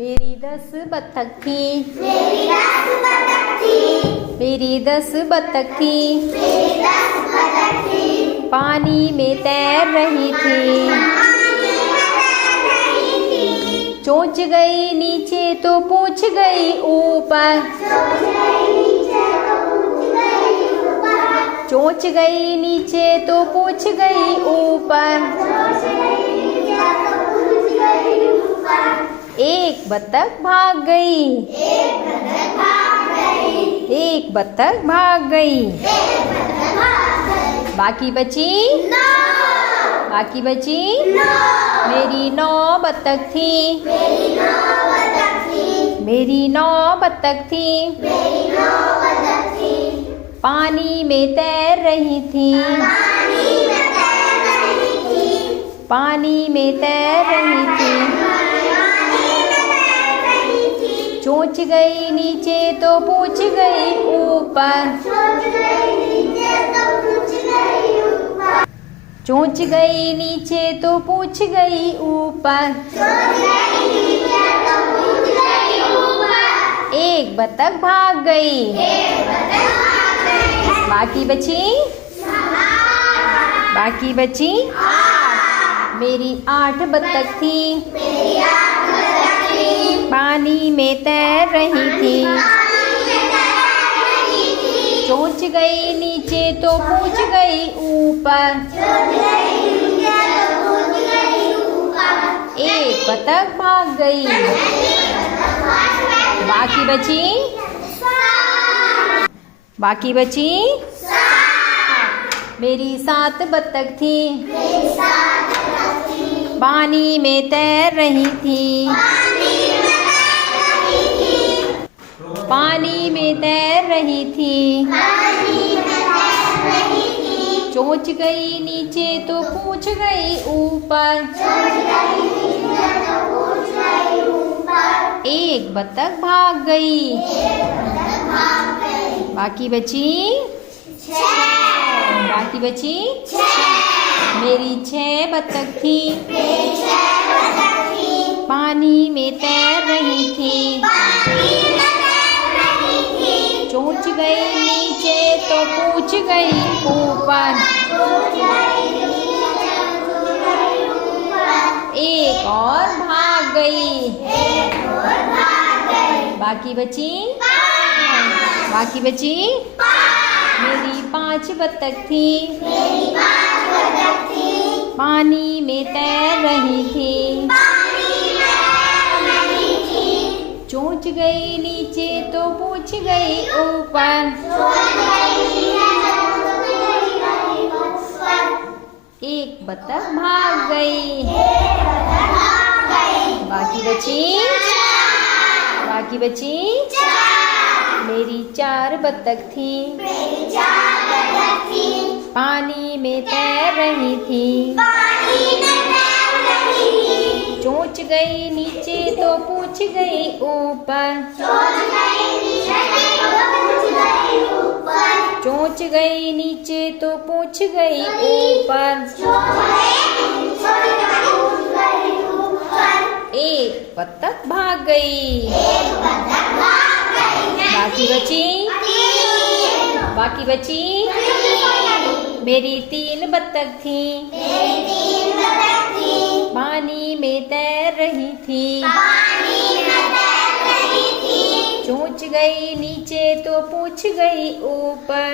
मेरी 10 बत्तख थी। मेरी 10 बत्तख थी। मेरी 10 बत्तख थी। मेरी 10 बत्तख थी। पानी में तैर रही थी। चोंच गई नीचे तो पूछ गई ऊपर। चोंच गई नीचे तो पूछ गई ऊपर। एक बत्तख भाग गई। एक बत्तख भाग गई। बाकी बची। बाकी बची। मेरी 9 बत्तख थी। मेरी 9 बत्तख थी। पानी में तैर रही थी। पानी में तैर रही थी। चोंच गई नीचे तो पूछ गई ऊपर। चोंच गई नीचे तो पूछ गई ऊपर। एक बत्तख भाग गई। बाकी बची। बाकी बची। मेरी 8 बत्तख थी। पानी में तैर रही थी। चोंच गई नीचे तो पूछ गई ऊपर। एक बत्तख भाग गई। बाकी बची। बाकी बची। मेरी 7 बत्तख थी। पानी में तैर रही थी। पानी में तैर रही थी। चोंच गई नीचे तो पूछ गई ऊपर। एक बत्तख भाग गई। बाकी बची। बाकी बची। मेरी 6 बत्तख थी। पानी में तैर रही थी। चोंच गई नीचे तो पूछ गई ऊपर। एक और भाग गई। बाकी बची। बाकी बची। मेरी 5 बत्तख थी। पानी में तैर रही थी। चोंच गई नीचे तो पूछ गई ऊपर। एक बत्तख भाग गई। बाकी बची। बाकी बची। मेरी 4 बत्तख थी। पानी में तैर रही थी। चोंच गई नीचे तो पूछ गई ऊपर। चोंच गई नीचे तो पूछ गई ऊपर। एक बत्तख भाग गई। बाकी बची। बाकी बची। मेरी 3 बत्तख थी। पानी में तैर रही थी। चोंच गई नीचे तो पूछ गई ऊपर।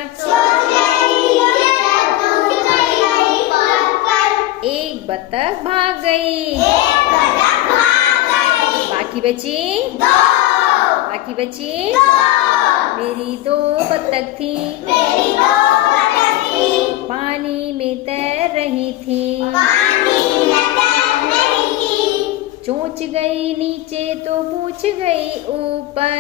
एक बत्तख भाग गई। बाकी बची। बाकी बची। मेरी 2 बत्तख थी। पानी में तैर रही थी। चोंच गई नीचे तो पूछ गई ऊपर।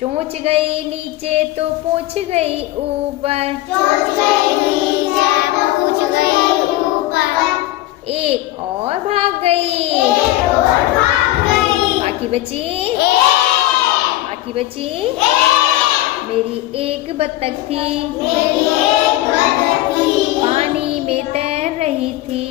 चोंच गई नीचे तो पूछ गई ऊपर। एक और भाग गई। बाकी बची। बाकी बची। मेरी 1 बत्तख थी। पानी में तैर रही थी।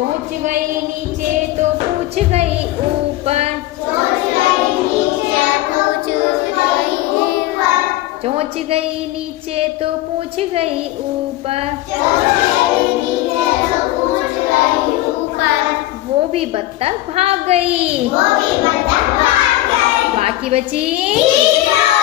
चोंच गई नीचे तो पूछ गई ऊपर सोच गई नीचे पूछ गई ऊपर चोंच गई नीचे तो पूछ गई ऊपर सोच गई नीचे तो पूछ गई ऊपर वो भी बत्तख भाग गई वो भी बतख भाग गई बाकी बची तीसरा